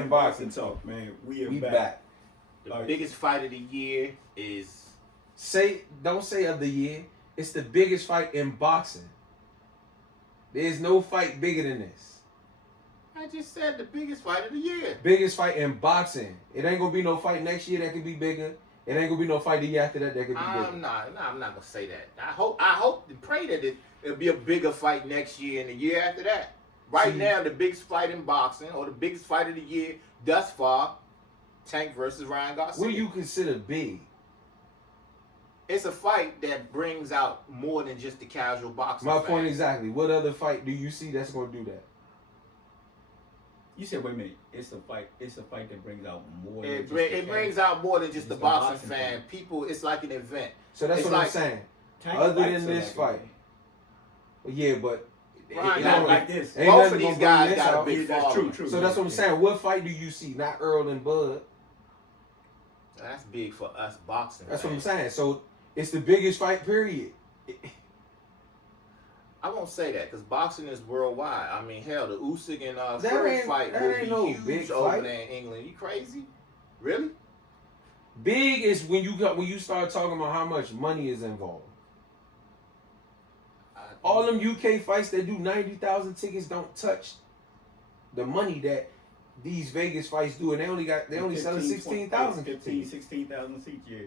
and boxing talk, man. We back. The biggest fight of the year is... Don't say of the year. It's the biggest fight in boxing. There's no fight bigger than this. I just said the biggest fight of the year. Biggest fight in boxing. It ain't gonna be no fight next year that could be bigger. It ain't gonna be no fight the year after that could be bigger. I'm not gonna say that. I hope and pray that it'll be a bigger fight next year and the year after that. Right now, the biggest fight in boxing, or the biggest fight of the year thus far, Tank versus Ryan Garcia. What do you consider big? It's a fight that brings out more than just the casual boxing. My point exactly. What other fight do you see that's going to do that? You said, wait a minute. It's a fight. It's a fight that brings out more. It brings out more than just the boxing fan. People, it's like an event. So that's what I'm saying. Other than this fight, yeah, but not like this. Both of these guys got a big That's true. So that's what I'm saying. What fight do you see? Not Earl and Bud. That's big for us boxing. That's what I'm saying. So it's the biggest fight, period. I won't say that because boxing is worldwide. I mean, hell, the Usyk and Fury fight will be huge over there in England. You crazy? Really? Big is when you start talking about how much money is involved. All them UK fights that do 90,000 tickets don't touch the money that these Vegas fights do, and they only selling 16,000. 16,000 seats, yeah.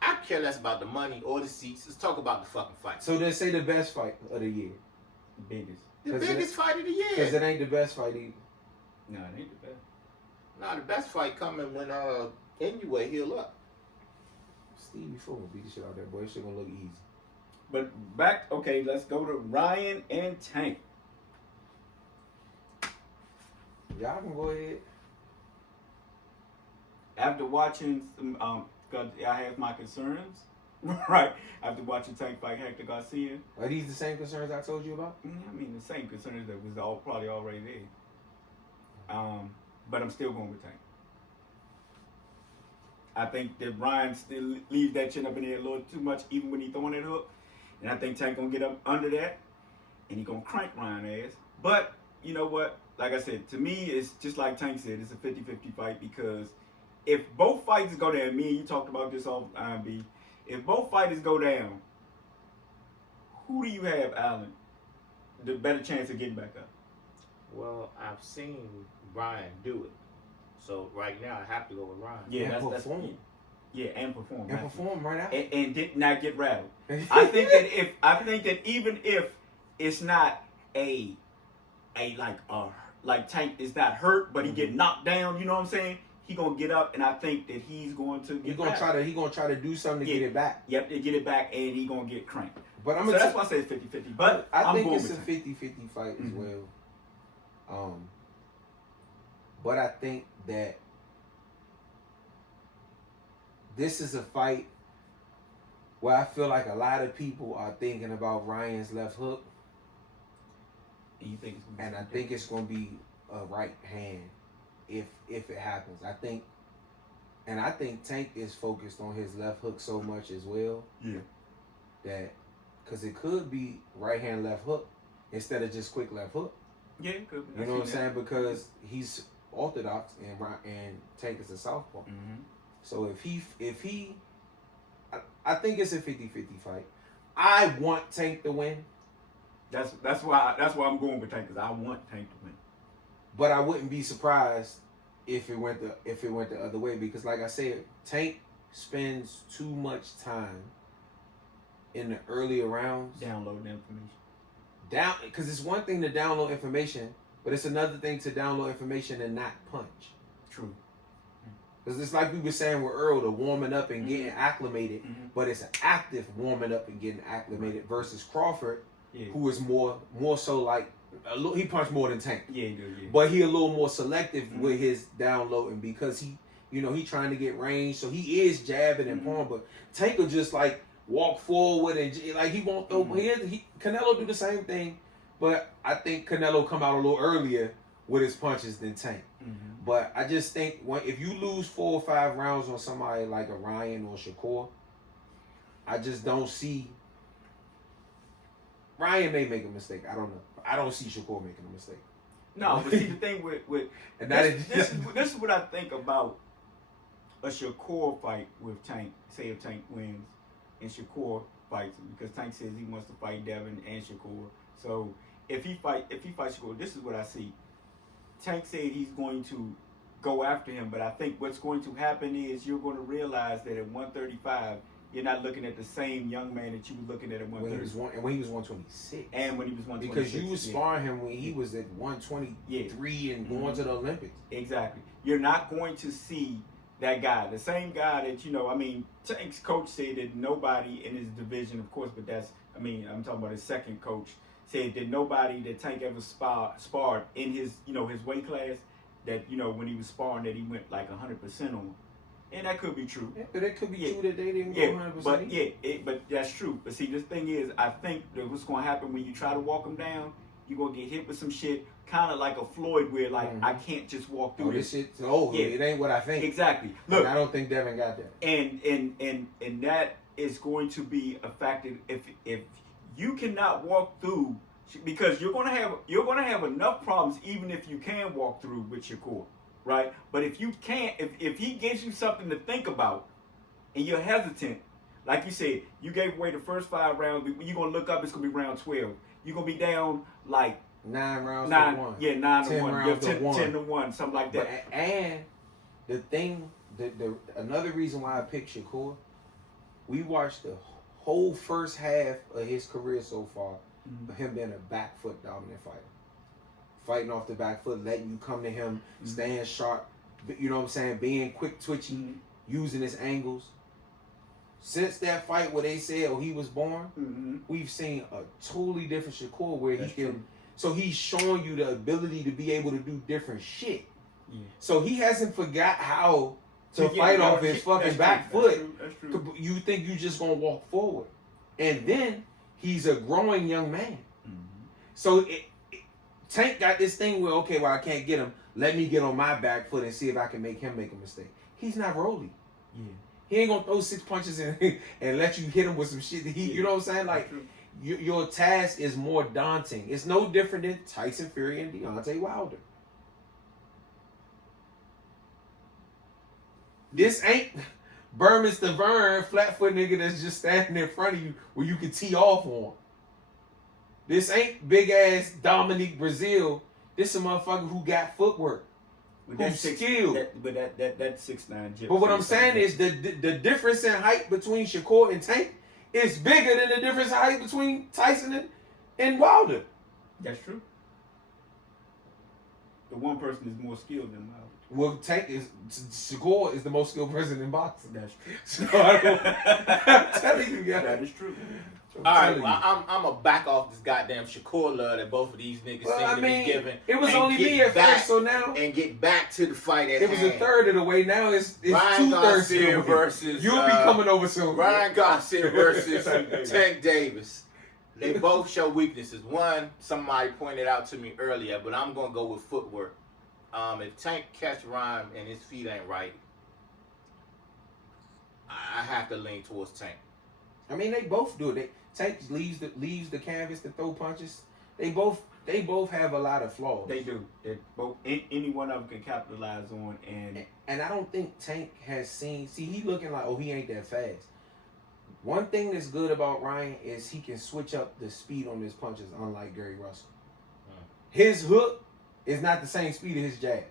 I care less about the money or the seats. Let's talk about the fucking fight. So then say the best fight of the year. The biggest fight of the year. Because it ain't the best fight either. No, it ain't the best. Nah, the best fight coming when Inoue heal up. Stevie Fuller beat the shit out of that boy. It's shit gonna look easy. But okay, let's go to Ryan and Tank. Y'all can go ahead. After watching some, because I have my concerns, right? After watching Tank fight Hector Garcia. Are these the same concerns I told you about? I mean, the same concerns that was probably already there. But I'm still going with Tank. I think that Ryan still leaves that chin up in there a little too much, even when he throwing that hook. And I think Tank gonna get up under that, and he gonna crank Ryan ass. But you know what? Like I said, to me, it's just like Tank said, it's a 50-50 fight because if both fighters go down, me and you talked about this off IMB, if both fighters go down, who do you have, Allen, the better chance of getting back up? Well, I've seen Ryan do it. So right now, I have to go with Ryan. Yeah, and that's perform. Yeah, and perform. And perform right out. And did not get rattled. I think that even if it's not like Tank is not hurt, but he get knocked down, you know what I'm saying? He gonna get up, and I think that he's going to get He gonna try to do something to get it back. Yep, to get it back, and he gonna get cranked. But that's why I say it's 50-50. But I think going it's a 50-50 fight as well. But I think that this is a fight where I feel like a lot of people are thinking about Ryan's left hook. And you think it's gonna be I think it's going to be a right hand if it happens. I think Tank is focused on his left hook so much as well. Yeah. That because it could be right hand left hook instead of just quick left hook. Yeah, it could be. You know what I'm saying? Because he's orthodox and Tank is a southpaw. Mm-hmm. So if he I think it's a 50-50 fight. I want Tank to win. That's why I'm going with Tank, because I want Tank to win. But I wouldn't be surprised if it went the other way, because like I said, Tank spends too much time in the earlier rounds downloading information. Because it's one thing to download information, but it's another thing to download information and not punch. True. Because it's like we were saying with Earl, the warming up and getting acclimated, but it's an active warming up and getting acclimated versus Crawford, who is more so like, he punched more than Tank. Yeah, he do, yeah. But he a little more selective with his downloading because he trying to get range, so he is jabbing and palm, but Tank will just like walk forward and like he won't throw. Canelo do the same thing, but I think Canelo come out a little earlier with his punches than Tank. But I just think if you lose 4 or 5 rounds on somebody like a Ryan or Shakur, I just don't see. Ryan may make a mistake. I don't know. I don't see Shakur making a mistake. No, but see the thing with And this is what I think about a Shakur fight with Tank. Say if Tank wins and Shakur fights him, because Tank says he wants to fight Devin and Shakur. So if he fights Shakur, this is what I see. Tank said he's going to go after him, but I think what's going to happen is you're going to realize that at 135, you're not looking at the same young man that you were looking at 130. When he was 126. And when he was 126. Because you was sparring him when he was at 123 and going to the Olympics. Exactly. You're not going to see that guy. The same guy that, Tank's coach said that nobody in his division, of course, but I'm talking about his second coach, said that nobody that Tank ever sparred in his, his weight class, that, when he was sparring, that he went like 100% on him. And that could be true. Yeah, but it could be true that they didn't go 100%. But that's true. But see, this thing is, I think that what's going to happen when you try to walk him down, you're going to get hit with some shit, kind of like a Floyd, where I can't just walk through this shit. It ain't what I think. Exactly. Look, and I don't think Devin got that. And that is going to be affected if you cannot walk through, because you're going to have enough problems even if you can walk through with Shakur. Right, but if you can't, if he gives you something to think about, and you're hesitant, like you said, you gave away the first 5 rounds. You're gonna look up, it's gonna be round 12. You're gonna be down like 9 rounds to 1. Yeah, 9 to 1. Rounds to 1. 10 to 1, something like that. And the thing, another reason why I picked Shakur, we watched the whole first half of his career so far, him being a back foot dominant fighter. Fighting off the back foot, letting you come to him, staying sharp, you know what I'm saying, being quick twitchy, using his angles. Since that fight where they said, he was born, we've seen a totally different Shakur where he can, so he's showing you the ability to be able to do different shit. Yeah. So he hasn't forgot how to fight off his fucking back foot. That's true. You think you just gonna walk forward. And then he's a growing young man. So Tank got this thing where, I can't get him. Let me get on my back foot and see if I can make him make a mistake. He's not Rolly. Yeah. He ain't gonna throw 6 punches and let you hit him with some shit that you know what I'm saying? Like, your task is more daunting. It's no different than Tyson Fury and Deontay Wilder. This ain't Berman Stavern, flat-foot nigga that's just standing in front of you where you can tee off on. This ain't big-ass Dominique Brazil. This a motherfucker who got footwork. Who's skilled. That's 6'9". But what I'm saying is the difference in height between Shakur and Tank is bigger than the difference in height between Tyson and Wilder. That's true. The one person is more skilled than Wilder. Well, Shakur is the most skilled person in boxing. That's true. So I'm telling you guys. That is true. All right, well, I'm a back off this goddamn Shakur love that both of these niggas seem to be giving. It was only me at first, so now and get back to the fight at hand. It was a third of the way. Now it's 2/3 versus. You'll be coming over soon. Ryan Garcia versus Tank Davis. They both show weaknesses. One, somebody pointed out to me earlier, but I'm gonna go with footwork. If Tank catch Ryan and his feet ain't right, I have to lean towards Tank. I mean, they both do it. Tank leaves the canvas to throw punches. They both have a lot of flaws. They do. Both any one of them can capitalize on, and I don't think Tank has seen. See, he looking like he ain't that fast. One thing that's good about Ryan is he can switch up the speed on his punches, unlike Gary Russell. His hook is not the same speed as his jab.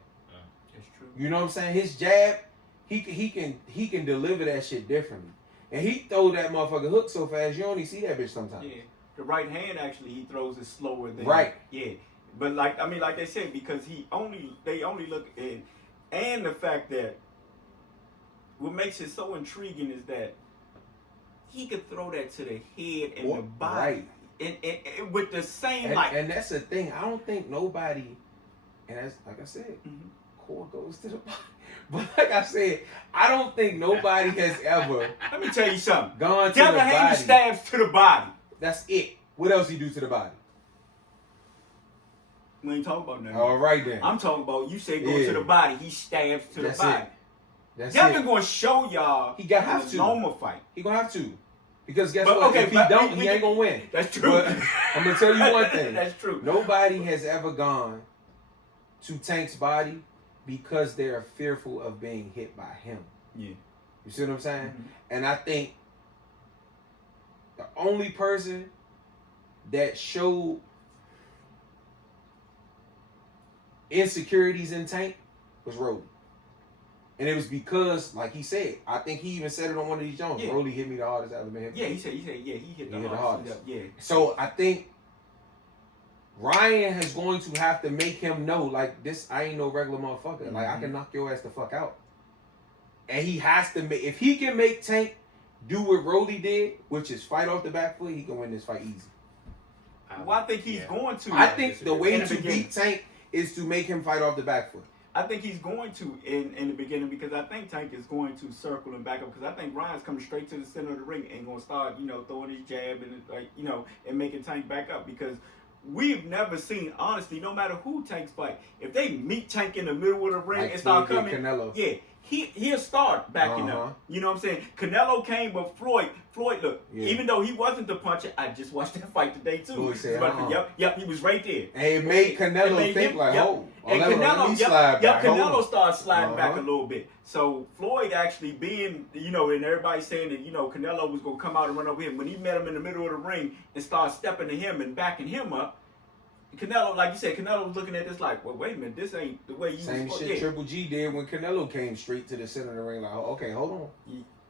That's true. You know what I'm saying? His jab, he can deliver that shit differently. And he throw that motherfucker hook so fast you only see that bitch sometimes. Yeah, the right hand actually he throws it slower than right. Yeah, but like they said, because they only look in, and the fact that what makes it so intriguing is that he could throw that to the head and the body, right. and with the same and that's the thing. I don't think nobody, and that's like I said, core goes to the body. But like I said, I don't think nobody has ever. Let me tell you something. Gone to the body. Devin stabs to the body. That's it. What else he do to the body? We ain't talking about nothing. All right then. I'm talking about you say go to the body. He stabs to the body. That's Devin gonna show y'all. He gonna have to. Normal fight. He gonna have to. Because guess what? If he don't, he ain't gonna win. That's true. But I'm gonna tell you one thing. That's true. Nobody has ever gone to Tank's body because they're fearful of being hit by him. Yeah. You see what I'm saying? Mm-hmm. And I think the only person that showed insecurities in Tank was Rolly. And it was because, like he said, I think he even said it on one of these Jones. Yeah. Rolly hit me the hardest I've ever been hit. Yeah, he said, he hit the hardest. Yeah. So I think Ryan is going to have to make him know, like, this, I ain't no regular motherfucker. Mm-hmm. Like, I can knock your ass the fuck out. And he has to make, if he can make Tank do what Rolly did, which is fight off the back foot, he can win this fight easy. Well, I think he's going to. I think the way in the to beginning. beat Tank is to make him fight off the back foot. I think he's going to in the beginning because I think Tank is going to circle and back up because I think Ryan's coming straight to the center of the ring and going to start, throwing his jab and and making Tank back up because we've never seen, honestly, no matter who Tank's fight, if they meet Tank in the middle of the ring Like and start Floyd did coming, Canelo. yeah, he'll start backing up. You know what I'm saying? Canelo came, but Floyd, look, even though he wasn't the puncher, I just watched that fight today too. Floyd said, Yep, he was right there. And it made Canelo think like, and Canelo, Canelo started sliding back a little bit. So Floyd actually being, and everybody saying that, Canelo was going to come out and run over him. When he met him in the middle of the ring and started stepping to him and backing him up, Canelo, like you said, Canelo was looking at this like, well, wait a minute, this ain't the way you Same was shit Triple G did when Canelo came straight to the center of the ring. Like, okay, hold on.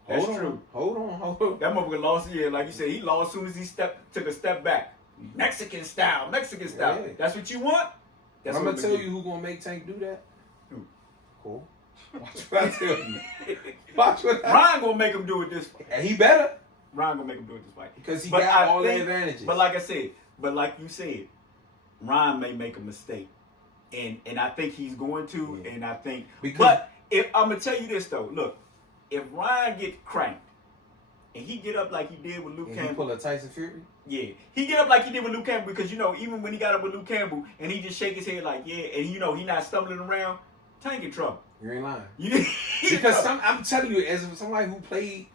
That's hold true. On. That motherfucker lost, like you said, he lost as soon as he took a step back. Mexican style. Yeah. That's what you want? That's I'm what going to tell you who going to make Tank do that. Who? Cool. Watch what I tell you. Watch what Ryan going to make him do it this fight. And he better. Ryan going to make him do it this fight. Because he got all the advantages. But like I said, like you said, Ryan may make a mistake. And I think he's going to, and I think... But if I'm going to tell you this, though. Look, if Ryan get cranked, and he get up like he did with Luke Campbell... he pull a Tyson Fury? Yeah. He get up like he did with Luke Campbell because, even when he got up with Luke Campbell, and he just shake his head like, yeah, and he not stumbling around, Tank in trouble. You ain't lying. Because I'm telling you, as somebody who played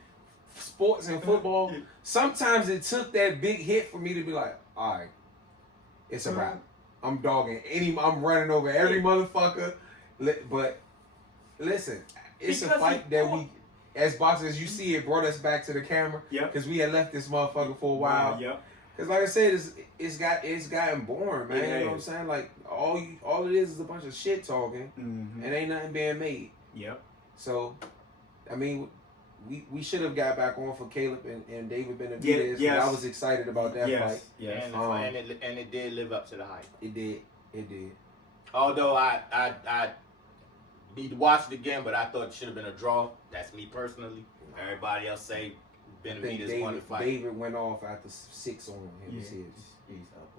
sports and football, sometimes it took that big hit for me to be like, all right, it's a wrap. I'm dogging I'm running over every motherfucker. But listen, it's because a fight that we, as boxers, you see, it brought us back to the camera. Because we had left this motherfucker for a while. Because like I said, it's gotten boring, man. You know what I'm saying? Like all it is a bunch of shit talking, and ain't nothing being made. So, I mean, we should have got back on for Caleb and David Benavidez. I was excited about that fight. And it did live up to the hype. It did. Although I need to watch it again, but I thought it should have been a draw. That's me personally. Everybody else say Benavidez won the fight. David went off after 6 on him.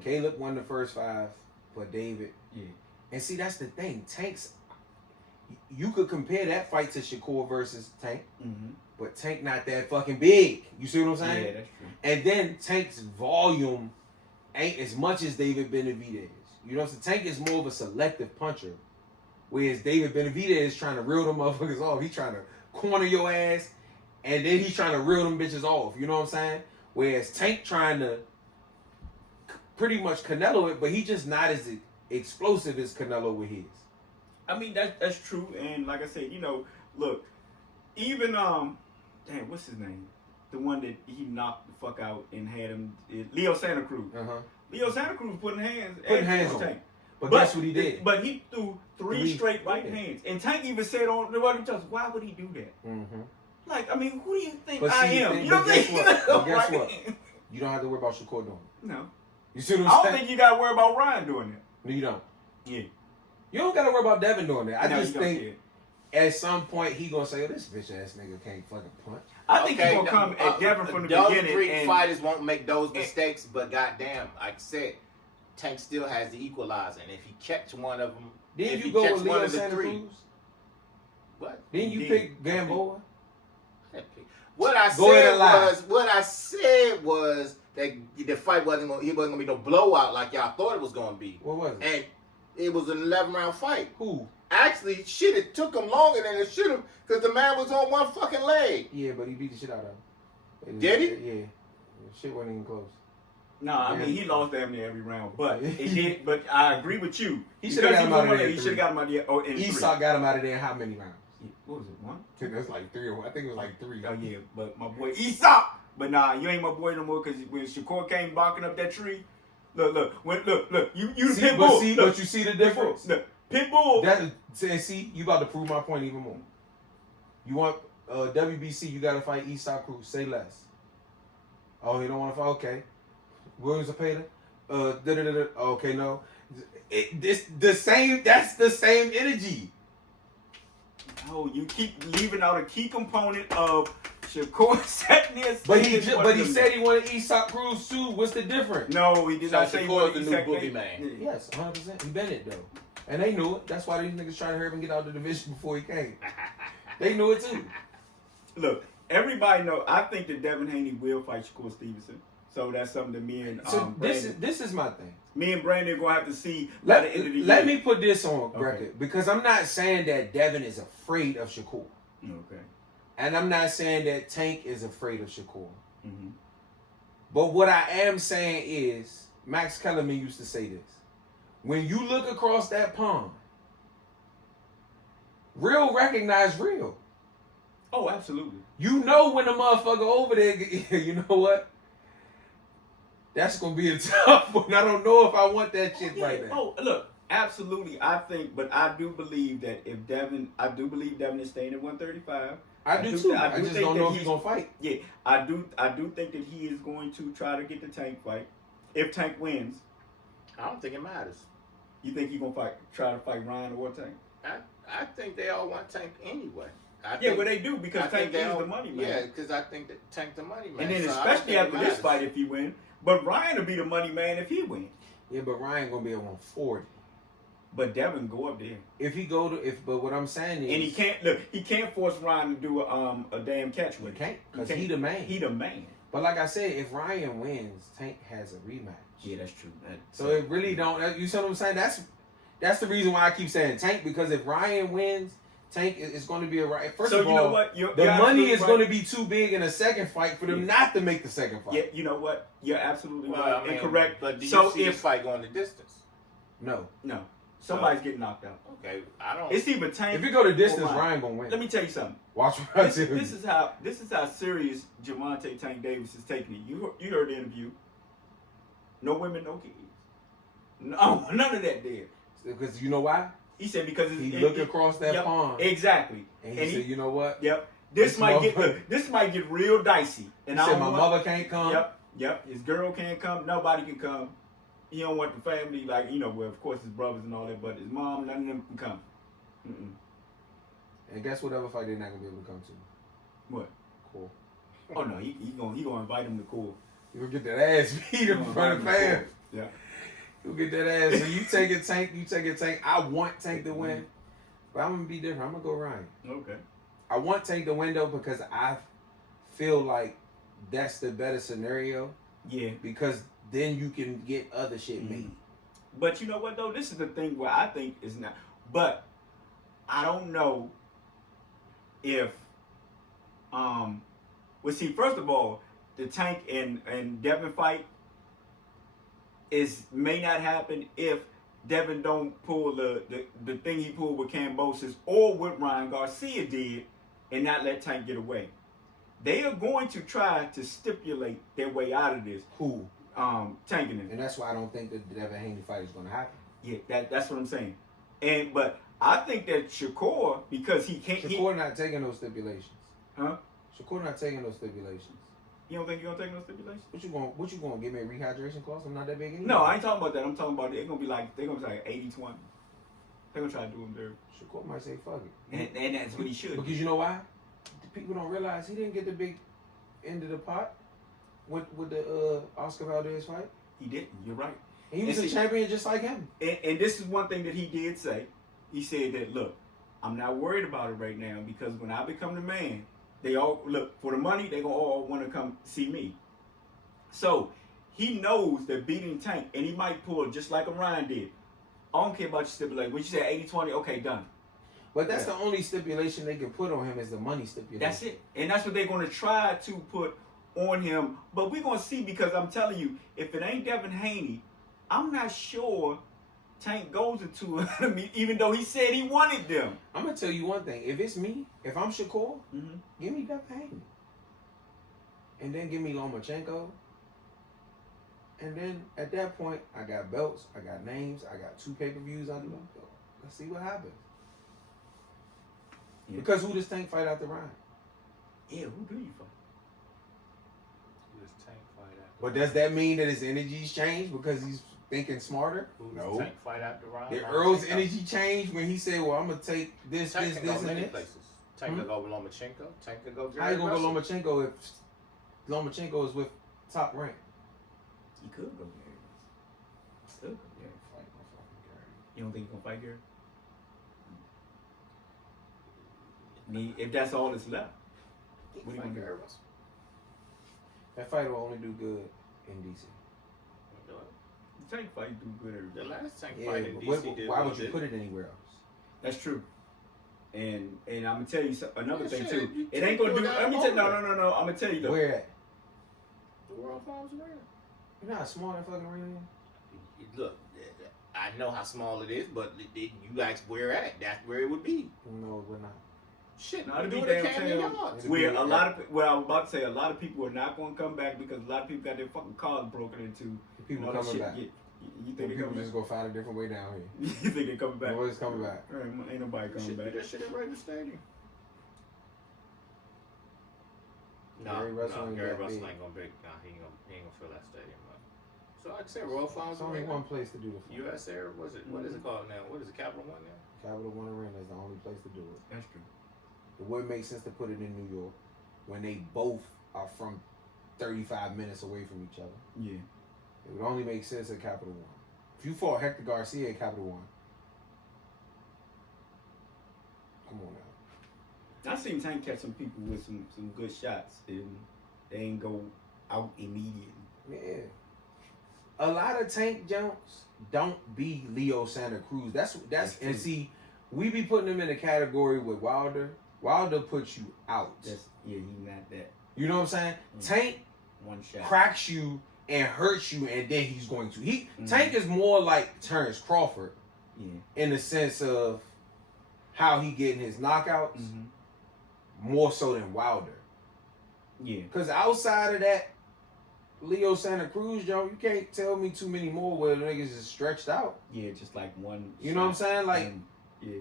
Caleb won the first 5, but David. And see, that's the thing. Tank's. You could compare that fight to Shakur versus Tank, but Tank not that fucking big. You see what I'm saying? Yeah, that's true. And then Tank's volume ain't as much as David Benavidez. You know what I'm saying? Tank is more of a selective puncher, whereas David Benavidez is trying to reel them motherfuckers off. He's trying to corner your ass, and then he's trying to reel them bitches off. You know what I'm saying? Whereas Tank trying to pretty much Canelo it, but he just not as explosive as Canelo with his. I mean, that's true, and like I said, look, even what's his name? The one that he knocked the fuck out and had him, Leo Santa Cruz. Leo Santa Cruz putting hands on Tank. But that's what he did. But he threw three straight right hands, and Tank even said on the other just, why would he do that? Like, I mean, who do you think I am? You know what I mean? But guess what? You don't have to worry about Shakur doing it. No. You see what I'm saying? I don't think you got to worry about Ryan doing it. No, you don't. Yeah. You don't got to worry about Devin doing that. I just think at some point he going to say, oh, this bitch ass nigga can't fucking punch. I think he's going to come at Devin from the beginning. Those Greek fighters won't make those mistakes, but goddamn, like I said, Tank still has the equalizer. And if he catch one of them, didn't you go with Leo Santa Cruz? What? Didn't you pick Gamboa? What I said was that the fight wasn't gonna be no blowout like y'all thought it was gonna be. What was it? And it was an 11-round fight. Who? Actually, shit, it took him longer than it should have because the man was on one fucking leg. Yeah, but he beat the shit out of him. Did he? Yeah. Shit wasn't even close. No, I mean he lost damn near every round, but it did. But I agree with you. He should have got him out of there. He should have got him out of there. Oh, in Esau got him out of there in how many rounds? What was it? One? That's like 3 or 1. I think it was like 3. Oh yeah, but my boy Esau. But nah, you ain't my boy no more because when Shakur came barking up that tree, look, you See, pit bull. but you see the difference. Look, pit bull. See, you about to prove my point even more. You want WBC? You got to fight Esau Cruz. Say less. Oh, you don't want to fight? Okay. Williams Zepeda? Okay, no. That's the same energy. Oh, you keep leaving out a key component of Shakur setting this. But he said he wanted Esau Cruz too. What's the difference? No, he did not say he Shakur wanted the new Esau boogeyman. Yes, 100%. He been it though, and they knew it. That's why these niggas trying to hurry him and get out of the division before he came. They knew it too. Look, everybody know. I think that Devin Haney will fight Shakur Stevenson. So that's something that me and this is my thing. Me and Brandon gonna have to see by the end of the year. Let me put this on record because I'm not saying that Devin is afraid of Shakur. Okay. And I'm not saying that Tank is afraid of Shakur. Mm-hmm. But what I am saying is, Max Kellerman used to say this: when you look across that pond, real recognize real. Oh, absolutely. You know when the motherfucker over there, you know what? That's gonna be a tough one. I don't know if I want that shit right now. Oh, look, absolutely. I do believe that if Devin, I do believe Devin is staying at 135. I do too. I just don't know if he's gonna fight. Yeah, I do think that he is going to try to get the Tank fight. If Tank wins, I don't think it matters. You think he's gonna try to fight Ryan or Tank? I think they all want Tank anyway. But they do because Tank is the money man. Yeah, because I think that Tank the money man. And then especially after this fight, if he wins. But Ryan will be the money man if he wins. Yeah, but Ryan gonna be at 140. But Devin go up there. If he go to but what I'm saying is, and he can't force Ryan to do a damn catch with. He can't because he the man. He the man. But like I said, if Ryan wins, Tank has a rematch. Yeah, that's true. So it really don't. You see what I'm saying? That's the reason why I keep saying Tank, because if Ryan wins, Tank is going to be a right. First of all, you know what? The money is going to be too big in a second fight for them not to make the second fight. Yeah, you know what? You're absolutely right and correct. But do you see this fight going the distance? No. Somebody's getting knocked out. Okay, I don't. It's either Tank. If you go to distance, Ryan gonna win. Let me tell you something. Watch what I tell you. This is how serious Javante Tank Davis is taking it. You heard the interview. No women, no kids. No, none of that there. Because you know why? He said because he looked across that pond. Exactly. And he said, you know what? Yep. This might get real dicey. And he said my mother can't come. Yep. His girl can't come. Nobody can come. He don't want the family, like, well, of course his brothers and all that, but his mom, none of them can come. And guess whatever fight they're not gonna be able to come to. What? Cool. Oh no, he gonna invite him to Cool. You gonna get that ass beat in front of fans. Yeah. You get that ass. So you take a Tank. I want Tank to win, but I'm gonna be different. I'm gonna go Ryan. Okay. I want Tank to win though because I feel like that's the better scenario. Yeah. Because then you can get other shit made. But you know what though? This is the thing where I think is not. But I don't know if well, see, first of all, the Tank and Devin fight may not happen if Devin don't pull the thing he pulled with Cambosis or what Ryan Garcia did and not let Tank get away. They are going to try to stipulate their way out of this. Who? Tank and them. And that's why I don't think that the Devin Haney fight is going to happen. Yeah, that's what I'm saying. But I think that Shakur, because he can't. Shakur not taking those stipulations. Huh? Shakur not taking those stipulations. You don't think you're gonna take those stipulations? What you gonna give me a rehydration clause? I'm not that big anyway. No, I ain't talking about that. I'm talking about they're gonna be like 80-20. They're gonna try to do him dirty. Shakur might say fuck it. And that's what he should. Because you know why? The people don't realize he didn't get the big end of the pot with the Oscar Valdez fight. He didn't. You're right. And he was a champion just like him. And this is one thing that he did say. He said that, look, I'm not worried about it right now because when I become the man, they all look for the money. They gonna all want to come see me. So he knows that beating Tank, and he might pull just like Ryan did. I don't care about your stipulation. When you say 80-20, okay, done. But that's the only stipulation they can put on him is the money stipulation. That's it. And that's what they're going to try to put on him. But we're gonna see, because I'm telling you, if it ain't Devin Haney, I'm not sure Tank goes into it. I mean, even though he said he wanted them. I'm gonna tell you one thing. If it's me, if I'm Shakur, Mm-hmm. give me Devin Haney. And then give me Lomachenko. And then at that point, I got belts, I got names, I got 2 pay-per-views under my belt. Let's see what happens. Yeah. Because who does Tank fight after Ryan? Yeah, who do you fight? Who does Tank fight after? But does that mean that his energy's changed because he's thinking smarter? Who does No. Tank fight after Ryan? Did Ryan Earl's Tank energy change when he said, well, I'm going to take this, Tank this, can go this, and many this? places. Tank could go with Lomachenko. Tank could go How you Gary going to go Russell. Lomachenko if Lomachenko is with Top Rank? He could go Gary. Still go Gary. Fight my fucking Gary. You don't think he's gonna fight Gary? I mean, if that's all that's left, He what do you fight want to Gary do? Russell. That fight will only do good in DC. Tank fight do good every The day. last Tank Yeah, fight in but DC did why well, would you didn't put it? it anywhere else? That's true. And I'm gonna tell you another Yeah, thing shit, too. you It ain't gonna do. pull that Let me tell you. No. over. I'm gonna tell you though. Where at? The World Farms Arena. You're not small in fucking arena. Look, I know how small it is, but you asked where at. That's where it would be. No, we're not. Shit, No, to do be it at damn Camden tell- Yards. Where a lot of well, I was about to say a lot of people are not gonna come back because a lot of people got their fucking cars broken into. The people and all that coming shit. back. You The think they people coming just back? go find a different way down here. You think they coming back? Nobody's coming back. Ain't nobody coming Shit, do back. that shit at Raven Stadium. Gary Russell ain't Gary that Russell big. ain't gonna be. Nah, he ain't gonna fill that stadium up. So like I said, World Farms There's only Arena, one place to do the fight. U.S. Air. What is it called now? What is it? Capital One now? Capital One Arena is the only place to do it. That's true. It wouldn't make sense to put it in New York when they both are from 35 minutes away from each other. Yeah. It would only make sense at Capital One. If you fought Hector Garcia at Capital One, come on now. I seen Tank catch some people with some good shots, and they ain't go out immediately. Yeah. A lot of Tank jumps don't be Leo Santa Cruz. That's true. and see, we be putting him in a category with Wilder. Wilder puts you out. He not that You know what I'm saying? Tank one shot. cracks you and hurts you, and then he's going to. Tank is more like Terrence Crawford Yeah. in the sense of how he getting his knockouts, more so than Wilder. Yeah. Because outside of that, Leo Santa Cruz, Joe, you can't tell me too many more where the niggas is stretched out. Yeah, just like one. You know what I'm saying? Like, yeah.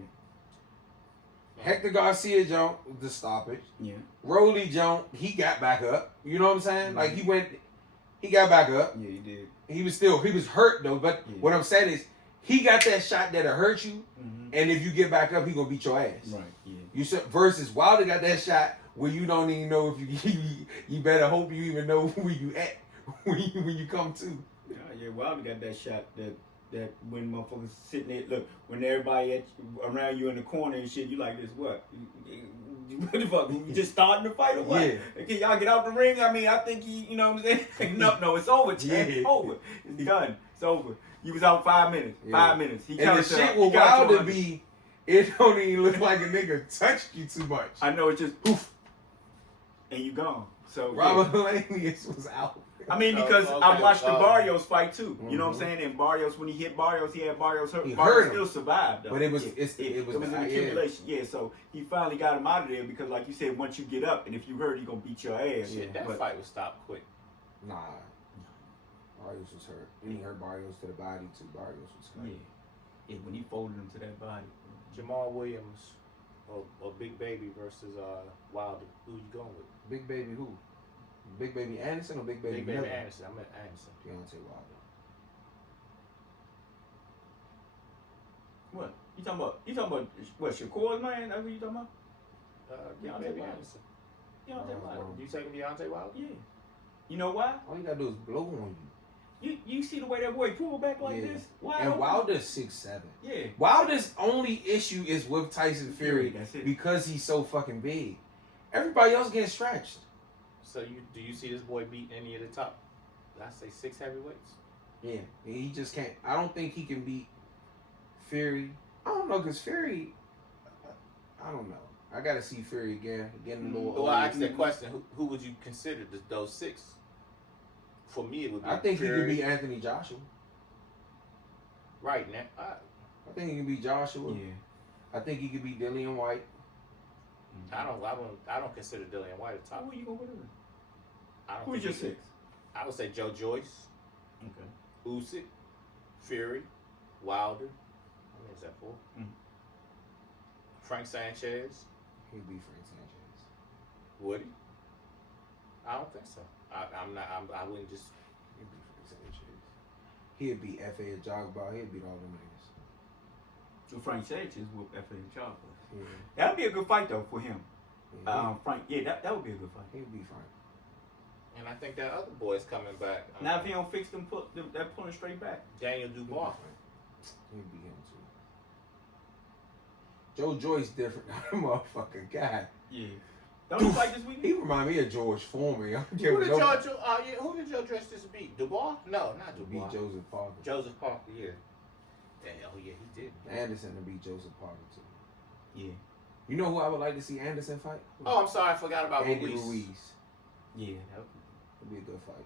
Hector Garcia, Joe, the stoppage. Yeah. Rolly, Joe, he got back up. You know what I'm saying? Like, he got back up. Yeah, he did. He was hurt though. But what I'm saying is, he got that shot that'll hurt you, and if you get back up, he gonna beat your ass. Right. Yeah. You said versus Wilder got that shot where you don't even know if you better hope you even know where you at when you come to. Yeah, Wilder got that shot that when motherfuckers sitting there, look, when everybody around you in the corner and shit, you like this, what? What the fuck? You just starting the fight or what? Yeah. Can y'all get out the ring? I mean, I think you know what I'm saying? No, it's over, Chad. It's over. It's done. It's over. You was out 5 minutes. Yeah. 5 minutes. He And the counted shit up. with He counted Wilder 100. be, it don't even look like a nigga touched you too much. I know, it's just poof, and you gone. So Robert Lanius was out. I mean, because Okay, I watched the um, Barrios fight too. You know what I'm saying? And Barrios, when he hit Barrios, he had Barrios hurt. He Barrios hurt him. still survived, though. But it was it was was an accumulation. Yeah, so he finally got him out of there because, like you said, once you get up and if you hurt, he gonna beat your ass. Shit, that But- fight was stopped quick. Nah. Barrios was hurt. And he hurt Barrios to the body too. Barrios was hurt. Yeah, when he folded him to that body. Jamal Williams or Big Baby versus Wilder. Who you going with? Big Baby who? Big Baby Anderson or Big Baby Big Baby Miller? Anderson. I'm at Anderson. Deontay Wilder. What? You talking about what? Shakur's man? That's what you talking about? Big Deontay Baby Wilder. Anderson. Deontay Wilder. You taking Deontay Wilder? Yeah. You know why? All you gotta do is blow on You see the way that boy pulled back like Yeah. this? you. Why? And Wilder's 6'7". Yeah. Wilder's only issue is with Tyson Fury That's it. because he's so fucking big. Everybody else getting stretched. So do you see this boy beat any of the top, I say 6 heavyweights? Yeah, he just can't. I don't think he can beat Fury. I don't know, because Fury, I don't know. I gotta see Fury again. Getting a little. Well, I asked that question. Who would you consider those 6? For me, it would be. I think Fury. he could be Anthony Joshua. Right now. I think he could be Joshua. Yeah. I think he could be Dillian White. I don't consider Dillian White a top. Who you gonna put in? I don't. Who's think your he- 6? I would say Joe Joyce, Okay. Usyk, Fury, Wilder. How many is that 4? Frank Sanchez, He'd be Frank Sanchez. Woody. I don't think so. I'm not. I wouldn't just. He'd be Frank Sanchez. He'd be F.A. Jogba. He'd beat all them niggas. So Frank Sanchez with F.A. Chopper. Yeah. That'd be a good fight though for him. Yeah, Frank. Yeah, that would be a good fight. he'd be Frank. And I think that other boy's coming back. Now if he don't fix them, that pulling straight back. Daniel He'd be Dubois. Frank. He'd be him too. Joe Joyce different. That motherfucker guy. Yeah. Don't he fight this weekend? He remind me of George Foreman. Who did Joe Justice beat? Dubois? No, not to Dubois. beat Joseph Parker. Joseph Parker. Yeah. Oh yeah, he did. Anderson to beat Joseph Parker too. Yeah. You know who I would like to see Anderson fight? Oh, I'm sorry, I forgot about Andy Ruiz. Ruiz. Yeah. Would be a good fight.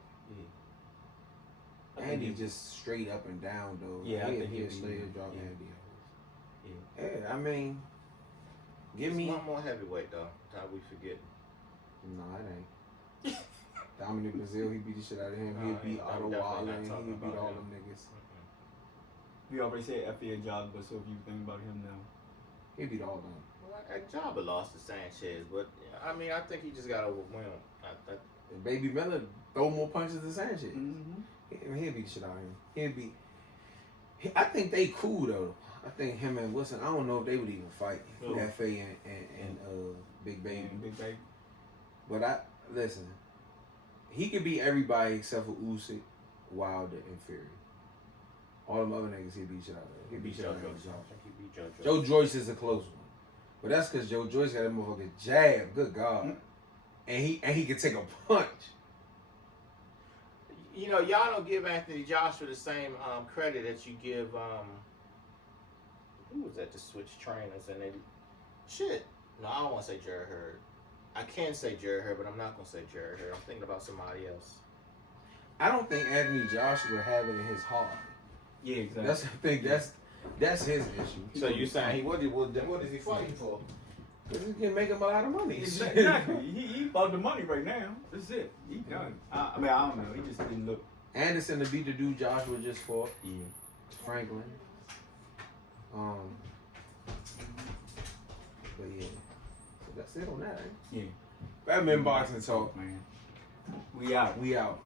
Yeah. Andy just straight up and down though. Yeah, I think he'll he'd be- slay drop yeah. Andy. Yeah. Yeah, I mean, give There's me. one more heavyweight though. How we forget? No, it ain't. Dominic Brazil, he beat the shit out of him. No, He'll beat I'm Otto definitely Wallin. not He'll talking beat about all him. them niggas. We already said F.A. Job, but so if you think about him now. He'll beat all them. Well, Jabba lost to Sanchez, but I mean, I think he just got overwhelmed. And Baby Miller throw more punches than Sanchez. Mm-hmm. He'll beat the shit out of him. I think they cool though. I think him and Wilson. I don't know if they would even fight. Who? Fa and Big Baby. Big Baby. But listen. He could beat everybody except for Usyk, Wilder, and Fury. All them other niggas, he'd beat shit out of them. He'd beat shit out of them. I think he beat Joe Joyce. Joe Joyce is a close one, but that's because Joe Joyce got a motherfucking jab. Good God, and he can take a punch. You know, y'all don't give Anthony Joshua the same credit that you give who was that? The switch trainers and they shit. No, I don't want to say Jared Hurd. I can say Jared Hurd, but I'm not gonna say Jared Hurd. I'm thinking about somebody else. I don't think Anthony Joshua have it in his heart. Yeah, exactly. That's the thing. That's his issue. So you saying what is he fighting for? Because he can make him a lot of money. Exactly. He about the money right now. That's it. He done. I mean, I don't know. He just didn't look. Anderson to beat the dude Joshua just fought. Yeah. Franklin. But yeah. So that's it on that. Eh? Yeah. Batman Boxing Talk. Man. We out. We out.